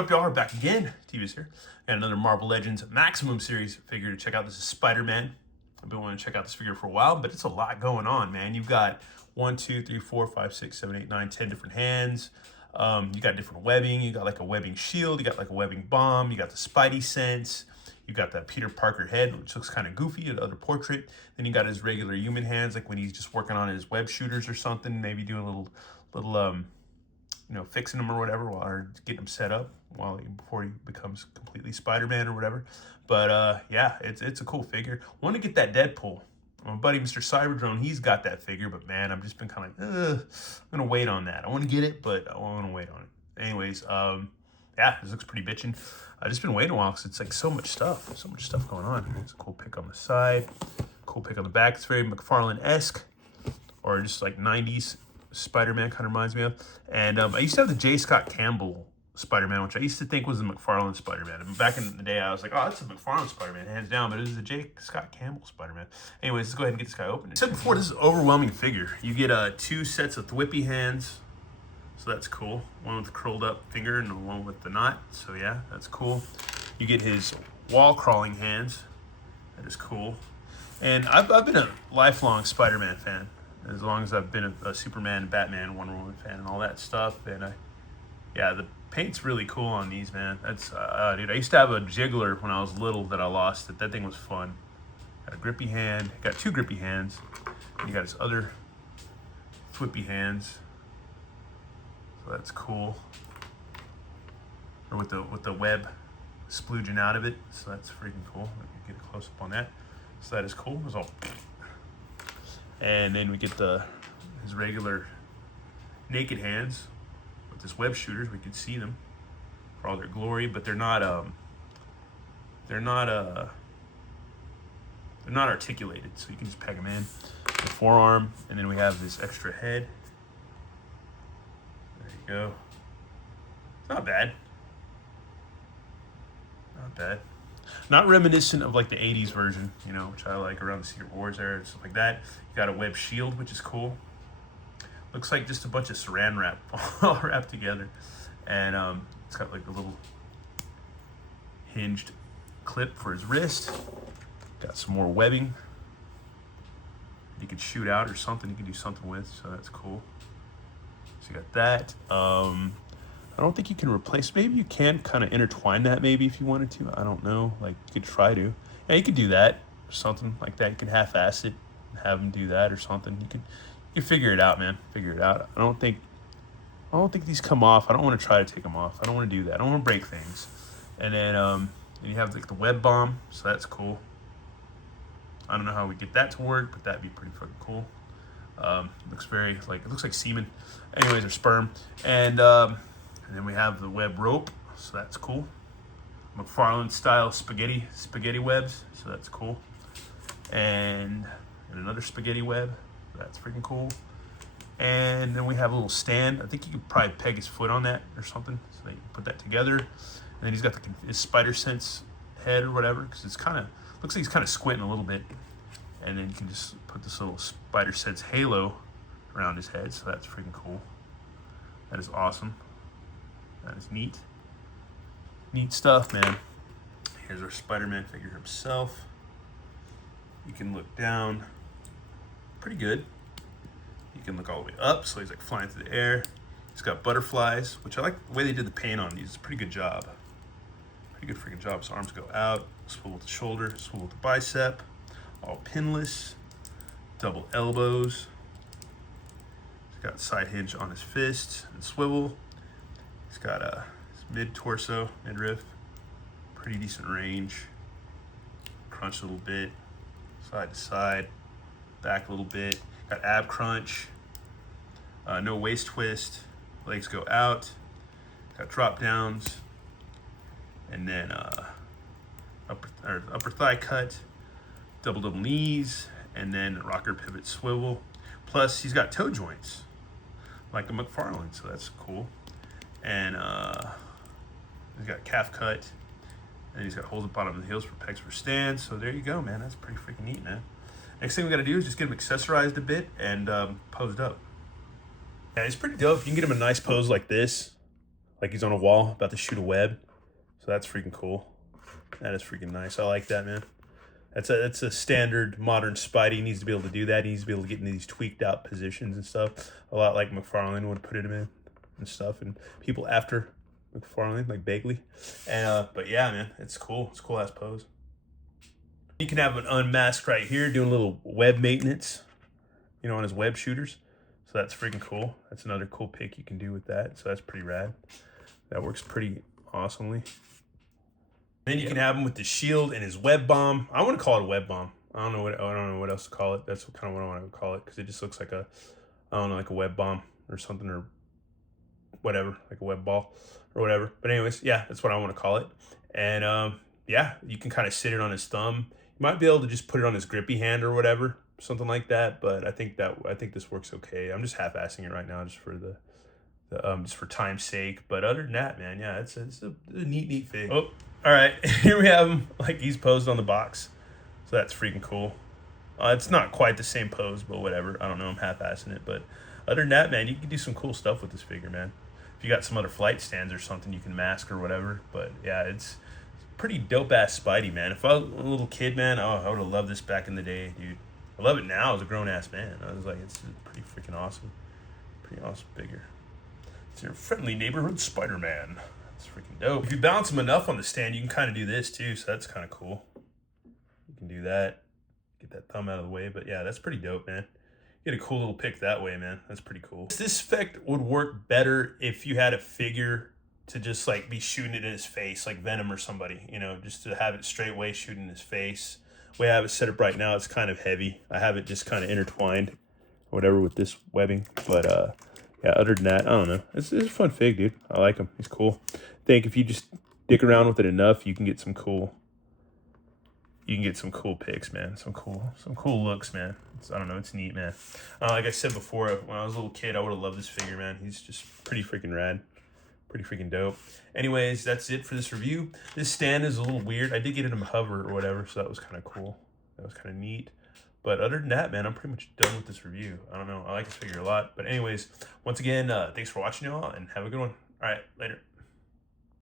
What up, y'all? We're back again. TV's here. And another Marvel Legends Maximum Series figure to check out. This is Spider-Man. I've been wanting to check out this figure for a while, but it's a lot going on, man. You've got 1, 2, 3, 4, 5, 6, 7, 8, 9, 10 different hands. You got different webbing. You got like a webbing shield. You got like a webbing bomb. You got the Spidey sense. You got that Peter Parker head, which looks kind of goofy, another portrait. Then you got his regular human hands, like when he's just working on his web shooters or something, maybe doing a little you know, fixing them or whatever, or getting them set up before he becomes completely Spider-Man or whatever. But yeah, it's a cool figure. Want to get that Deadpool. My buddy Mr. Cyberdrone, he's got that figure, but man, I've just been kind of I'm gonna wait on that. I want to get it, but I want to wait on it. Anyways, yeah, this looks pretty bitchin'. I've just been waiting a while because it's like so much stuff going on. It's a cool pick on the side, cool pick on the back. It's very McFarlane-esque, or just like 90s Spider-Man kind of reminds me of. And I used to have the J. Scott Campbell Spider-Man, which I used to think was the McFarlane Spider-Man. And back in the day, I was like, oh, that's a McFarlane Spider-Man, hands down, but it is a J. Scott Campbell Spider-Man. Anyways, let's go ahead and get this guy open. I said before, this is an overwhelming figure. You get 2 sets of Thwippy hands, so that's cool. One with the curled up finger and one with the knot, so yeah, that's cool. You get his wall crawling hands, that is cool. And I've been a lifelong Spider-Man fan, as long as I've been a Superman, Batman, Wonder Woman fan and all that stuff. And yeah, the paint's really cool on these, man. That's, dude, I used to have a Jiggler when I was little that I lost. That thing was fun. Got a grippy hand, got 2 grippy hands. And you got his other Thwippy hands. So that's cool. Or with the web splooging out of it. So that's freaking cool. Let me get a close up on that. So that is cool. It was all. And then we get his regular naked hands with his web shooters. We can see them for all their glory, but they're not articulated, so you can just peg them in. The forearm, and then we have this extra head. There you go. It's not bad. Not bad. Not reminiscent of like the 80s version, you know, which I like, around the Secret Wars era and stuff like that. You got a web shield, which is cool. Looks like just a bunch of saran wrap all wrapped together. And it's got like a little hinged clip for his wrist. Got some more webbing. You could shoot out or something, you can do something with, so that's cool. So you got that. I don't think you can replace, maybe you can kind of intertwine that maybe if you wanted to. I don't know, like you could try to. Yeah, you could do that or something like that. You could half-ass it and have them do that or something. You figure it out, man. Figure it out. I don't think these come off. I don't want to try to take them off. I don't want to do that. I don't want to break things. And then you have like the web bomb, so that's cool. I don't know how we get that to work, but that'd be pretty fucking cool. Looks very like, it looks like semen. Anyways, or sperm. And then we have the web rope, so that's cool. McFarlane style spaghetti webs, so that's cool. And another spaghetti web, that's freaking cool. And then we have a little stand. I think you could probably peg his foot on that or something, so that you can put that together. And then he's got his spider sense head or whatever, because it's kind of, looks like he's kind of squinting a little bit. And then you can just put this little spider sense halo around his head, so that's freaking cool. That is awesome. That is neat. Neat stuff, man. Here's our Spider-Man figure himself. You can look down. Pretty good. You can look all the way up, so he's like flying through the air. He's got butterflies, which I like the way they did the paint on these. It's a pretty good job. Pretty good freaking job. His arms go out, swivel with the shoulder, swivel with the bicep. All pinless. Double elbows. He's got side hinge on his fist and swivel. He's got a mid-torso, midriff, pretty decent range. Crunch a little bit, side to side, back a little bit. Got ab crunch, no waist twist, legs go out. Got drop downs, and then upper thigh cut, double knees, and then rocker pivot swivel. Plus, he's got toe joints, like a McFarlane, so that's cool. And he's got calf cut, and he's got holes at the bottom of the heels for pegs for stands. So there you go, man. That's pretty freaking neat, man. Next thing we got to do is just get him accessorized a bit and posed up. Yeah, he's pretty dope. You can get him a nice pose like this, like he's on a wall about to shoot a web. So that's freaking cool. That is freaking nice. I like that, man. That's a standard modern Spidey. He needs to be able to do that. He needs to be able to get into these tweaked out positions and stuff. A lot like McFarlane would put him in and stuff. And people after McFarlane, like Bagley. And but yeah, man, it's cool. It's a cool ass pose. You can have an unmasked right here doing a little web maintenance, you know, on his web shooters. So that's freaking cool. That's another cool pick you can do with that. So that's pretty rad. That works pretty awesomely. Then you can have him with the shield and his web bomb. I want to call it a web bomb. I don't know what else to call it. That's kind of what I want to call it because it just looks like a, I don't know, like a web bomb or something or whatever, like a web ball or whatever. But anyways, yeah, that's what I want to call it. And yeah, you can kind of sit it on his thumb. You might be able to just put it on his grippy hand or whatever, something like that. But I think this works okay. I'm just half-assing it right now just for just for time's sake. But other than that, man, yeah, it's a neat fig. Oh, all right, here we have him. Like he's posed on the box, so that's freaking cool. It's not quite the same pose, but whatever. I don't know. I'm half-assing it, but other than that, man, you can do some cool stuff with this figure, man. If you got some other flight stands or something, you can mask or whatever. But yeah, it's pretty dope ass Spidey, man. If I was a little kid, man, I would have loved this back in the day, dude. I love it now as a grown ass man. I was like, it's pretty freaking awesome. Pretty awesome figure. It's your friendly neighborhood Spider-Man. It's freaking dope. If you bounce him enough on the stand, you can kind of do this too, so that's kind of cool. You can do that. Get that thumb out of the way, but yeah, that's pretty dope, man. Get a cool little pick that way, man. That's pretty cool. This effect would work better if you had a figure to just like be shooting it in his face, like Venom or somebody, you know, just to have it straight away shooting in his face. The way I have it set up right now, it's kind of heavy. I have it just kind of intertwined, whatever, with this webbing. But yeah, other than that, I don't know. It's a fun fig, dude. I like him. He's cool. I think if you just dick around with it enough, you can get some cool. You can get some cool picks, man. Some cool looks, man. I don't know. It's neat, man. Like I said before, when I was a little kid, I would have loved this figure, man. He's just pretty freaking rad. Pretty freaking dope. Anyways, that's it for this review. This stand is a little weird. I did get it in hover or whatever, so that was kind of cool. That was kind of neat. But other than that, man, I'm pretty much done with this review. I don't know. I like this figure a lot. But anyways, once again, thanks for watching, y'all, and have a good one. All right, later.